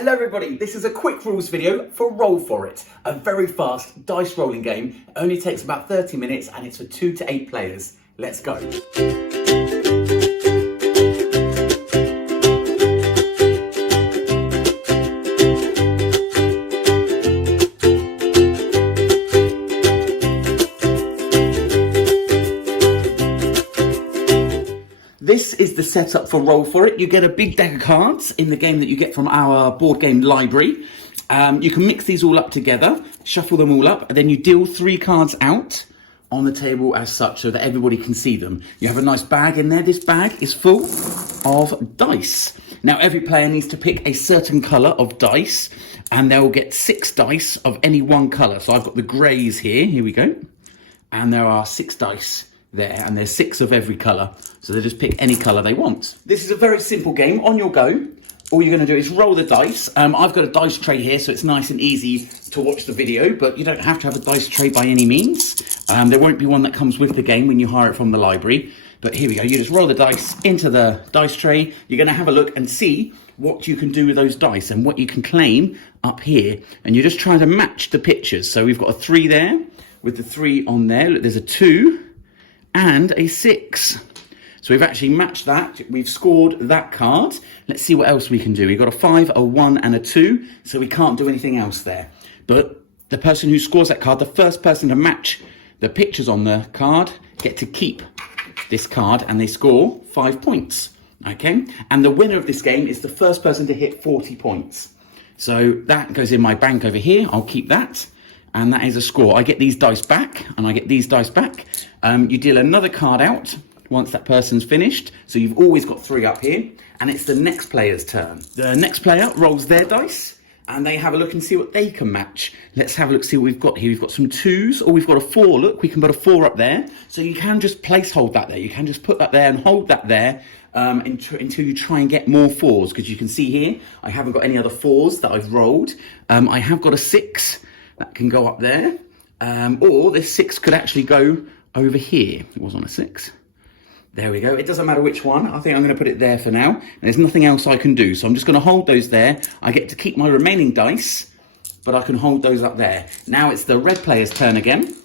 Hello everybody, this is a quick rules video for Roll For It, a very fast dice rolling game. It only takes about 30 minutes and it's for 2 to 8 players. Let's go. This is the setup for Roll For It. You get a big deck of cards in the game that you get from our board game library. You can mix these all up together, shuffle them all up, and then you deal 3 cards out on the table as such so that everybody can see them. You have a nice bag in there. This bag is full of dice. Now every player needs to pick a certain colour of dice and they'll get 6 dice of any one colour. So I've got the greys here we go. And there are 6 dice there, and there's 6 of every colour, so they just pick any colour they want. This is a very simple game. On your go, all you're going to do is roll the dice. I've got a dice tray here, so it's nice and easy to watch the video, but you don't have to have a dice tray by any means. There won't be one that comes with the game when you hire it from the library, but here we go. You just roll the dice into the dice tray. You're going to have a look and see what you can do with those dice and what you can claim up here, and you're just trying to match the pictures. So we've got a 3 there with the 3 on there. Look, there's a 2 and a 6. So we've actually matched that. We've scored that card. Let's see what else we can do. We've got a 5, a 1 and a 2, so we can't do anything else there. But the person who scores that card, the first person to match the pictures on the card, get to keep this card, and they score 5 points. Okay? And the winner of this game is the first person to hit 40 points. So that goes in my bank over here. I'll keep that. And that is a score. I get these dice back, and I get these dice back. You deal another card out once that person's finished. So you've always got 3 up here, and it's the next player's turn. The next player rolls their dice, and they have a look and see what they can match. Let's have a look, see what we've got here. We've got some 2s, or we've got a 4. Look, we can put a 4 up there. So you can just place hold that there. You can just put that there and hold that there until you try and get more 4s, because you can see here, I haven't got any other 4s that I've rolled. I have got a 6. That can go up there, or this 6 could actually go over here. It was on a 6. There we go. It doesn't matter which one. I think I'm going to put it there for now. And there's nothing else I can do, so I'm just going to hold those there. I get to keep my remaining dice, but I can hold those up there. Now it's the red player's turn again,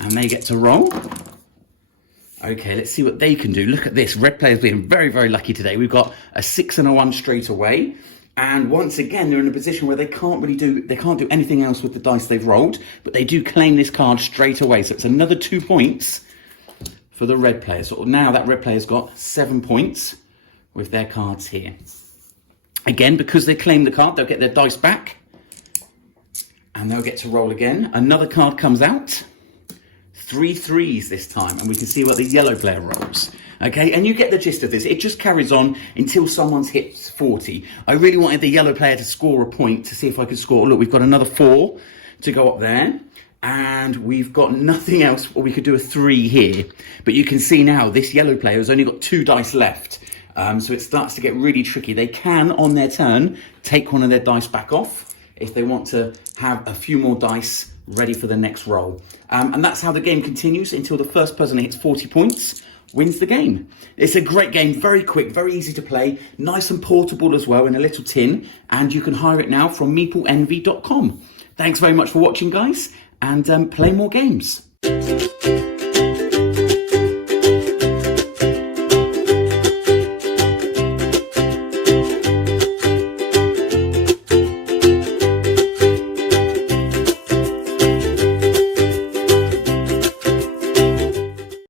and they get to roll. Okay, let's see what they can do. Look at this. Red player's being very, very lucky today. We've got a 6 and a 1 straight away. And once again, they're in a position where they can't do anything else with the dice they've rolled, but they do claim this card straight away. So it's another 2 points for the red player. So now that red player's got 7 points with their cards here. Again, because they claim the card, they'll get their dice back and they'll get to roll again. Another card comes out. 3 3s this time, and we can see what the yellow player rolls. Okay, and you get the gist of this. It just carries on until someone's hit 40. I really wanted the yellow player to score a point to see if I could score. Look, we've got another 4 to go up there, and we've got nothing else, or we could do a 3 here. But you can see now, this yellow player has only got 2 dice left. So it starts to get really tricky. They can, on their turn, take one of their dice back off if they want to have a few more dice ready for the next roll. And that's how the game continues until the first person that hits 40 points wins the game. It's a great game, very quick, very easy to play, nice and portable as well in a little tin, and you can hire it now from meepleenvy.com. Thanks very much for watching, guys, and play more games.